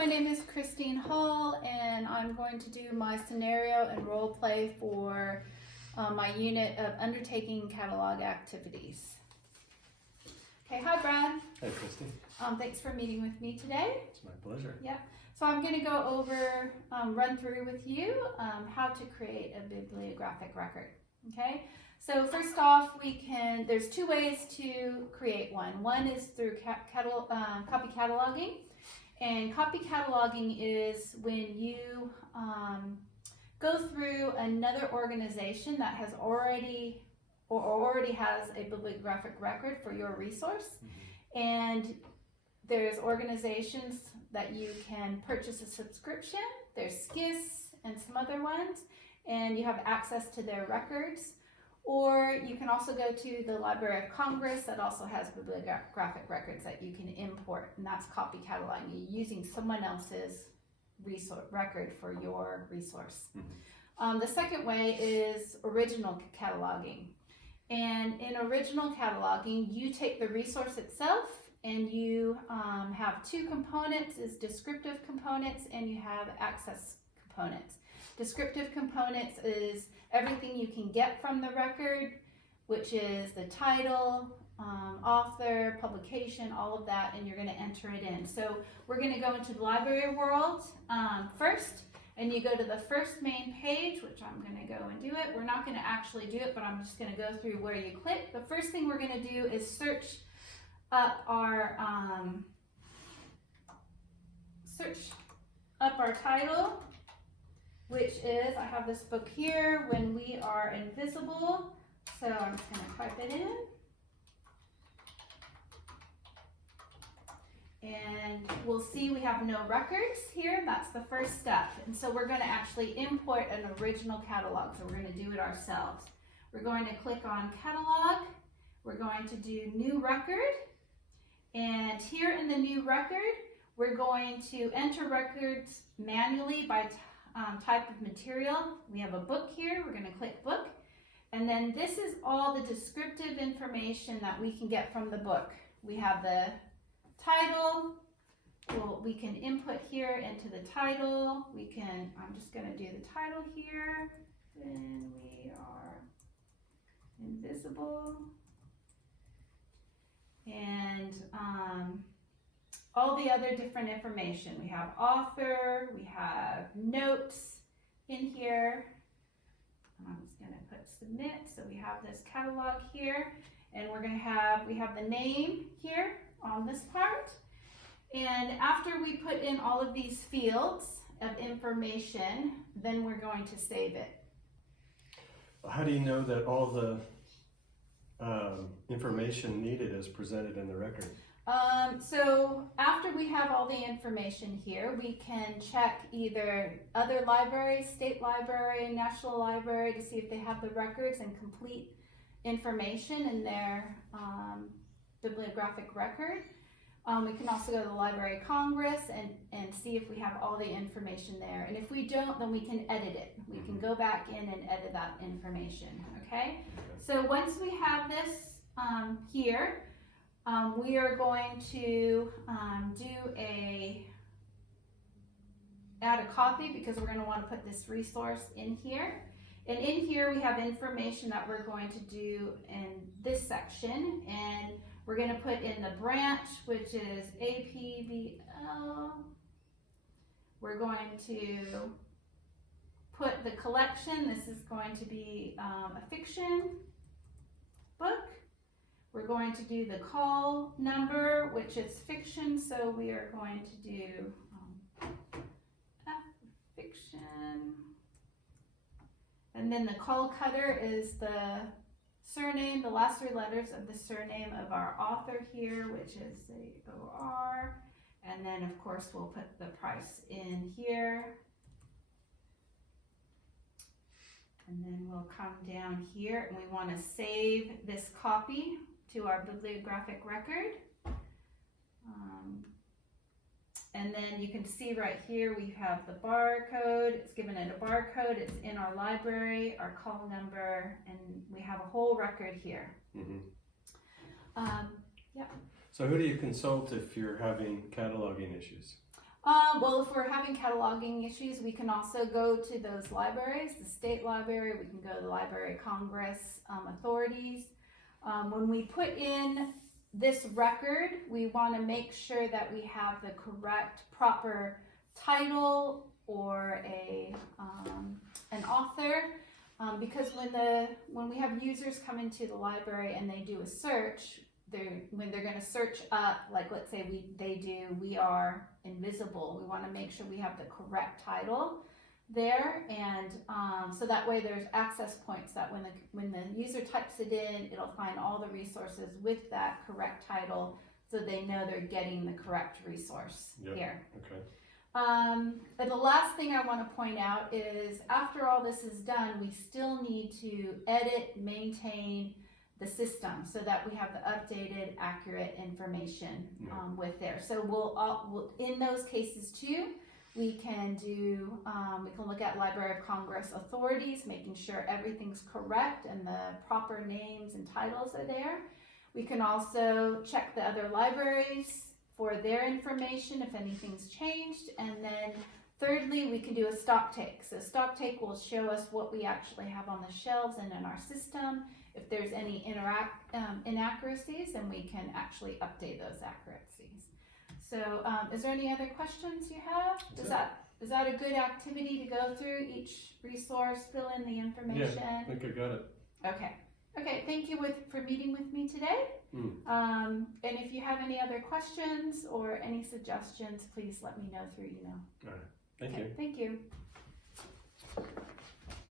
my name is Christine Hall, and I'm going to do my scenario and role play for my unit of undertaking catalog activities. Okay, hi Brad. Hey Christy. Thanks for meeting with me today. It's my pleasure. Yeah. So I'm going to go over, run through with you how to create a bibliographic record. Okay. So first off, there's two ways to create one. One is through copy cataloging. And copy cataloging is when you go through another organization that has already has a bibliographic record for your resource. Mm-hmm. And there's organizations that you can purchase a subscription. There's SCIS and some other ones, and you have access to their records. Or you can also go to the Library of Congress that also has bibliographic records that you can import, and that's copy cataloging. You're using someone else's record for your resource. Mm-hmm. The second way is original cataloging. And in original cataloging, you take the resource itself and you have two components, is descriptive components and you have access components. Descriptive components is everything you can get from the record, which is the title, author, publication, all of that, and you're going to enter it in. So we're going to go into the library world first, and you go to the first main page, which I'm going to go and do it. We're not going to actually do it, but I'm just going to go through where you click. The first thing we're going to do is search up our title, which is, I have this book here, When We Are Invisible. So I'm just going to type it in. And we'll see we have no records here. That's the first step. And so we're going to actually import an original catalog. So we're going to do it ourselves. We're going to click on Catalog. We're going to do New Record. And here in the new record, we're going to enter records manually by type of material. We have a book here. We're going to click Book. And then this is all the descriptive information that we can get from the book. We have the title. We can input here into the title. I'm just going to do the title here. When We Are Invisible. And all the other different information. We have author, we have notes in here. I'm just going to put submit. So we have this catalog here, and we have the name here on this part. And after we put in all of these fields of information, then we're going to save it. How do you know that all the information needed is presented in the record? So after we have all the information here, we can check either other libraries, state library, national library, to see if they have the records and complete information in their bibliographic record. We can also go to the Library of Congress and see if we have all the information there. And if we don't, then we can edit it. We can go back in and edit that information, okay? So once we have this here, we are going to add a copy because we're going to want to put this resource in here. And in here we have information that we're going to do in this section, and we're going to put in the branch, which is APBL. We're going to put the collection. This is going to be a fiction book. We're going to do the call number, which is fiction, so we are going to do fiction. And then the call cutter is the surname, the last three letters of the surname of our author here, which is the OR. And then, of course, we'll put the price in here. And then we'll come down here, and we want to save this copy to our bibliographic record. And then you can see right here we have the barcode. It's given it a barcode. It's in our library, our call number, and we have a whole record here. Mm-hmm. Yeah. So who do you consult if you're having cataloging issues? Well, if we're having cataloging issues, we can also go to those libraries, the state library, we can go to the Library of Congress authorities. When we put in this record, we want to make sure that we have the correct, proper title or an author, because when we have users come into the library and they do a search, when they're going to search up, like let's say we are invisible, we want to make sure we have the correct title there, and so that way there's access points that when the user types it in, it'll find all the resources with that correct title, so they know they're getting the correct resource here. Okay. But the last thing I want to point out is after all this is done, we still need to edit, maintain the system so that we have the updated, accurate information with there. So we'll in those cases too, we can look at Library of Congress authorities, making sure everything's correct and the proper names and titles are there. We can also check the other libraries for their information if anything's changed. And then thirdly, we can do a stock take. So stock take will show us what we actually have on the shelves and in our system. If there's any inaccuracies, then we can actually update those accuracies. So is there any other questions you have? Is that a good activity to go through each resource, fill in the information? Yeah, I think I got it. Okay. Okay, thank you for meeting with me today. And if you have any other questions or any suggestions, please let me know through email. All right. Thank you. Thank you.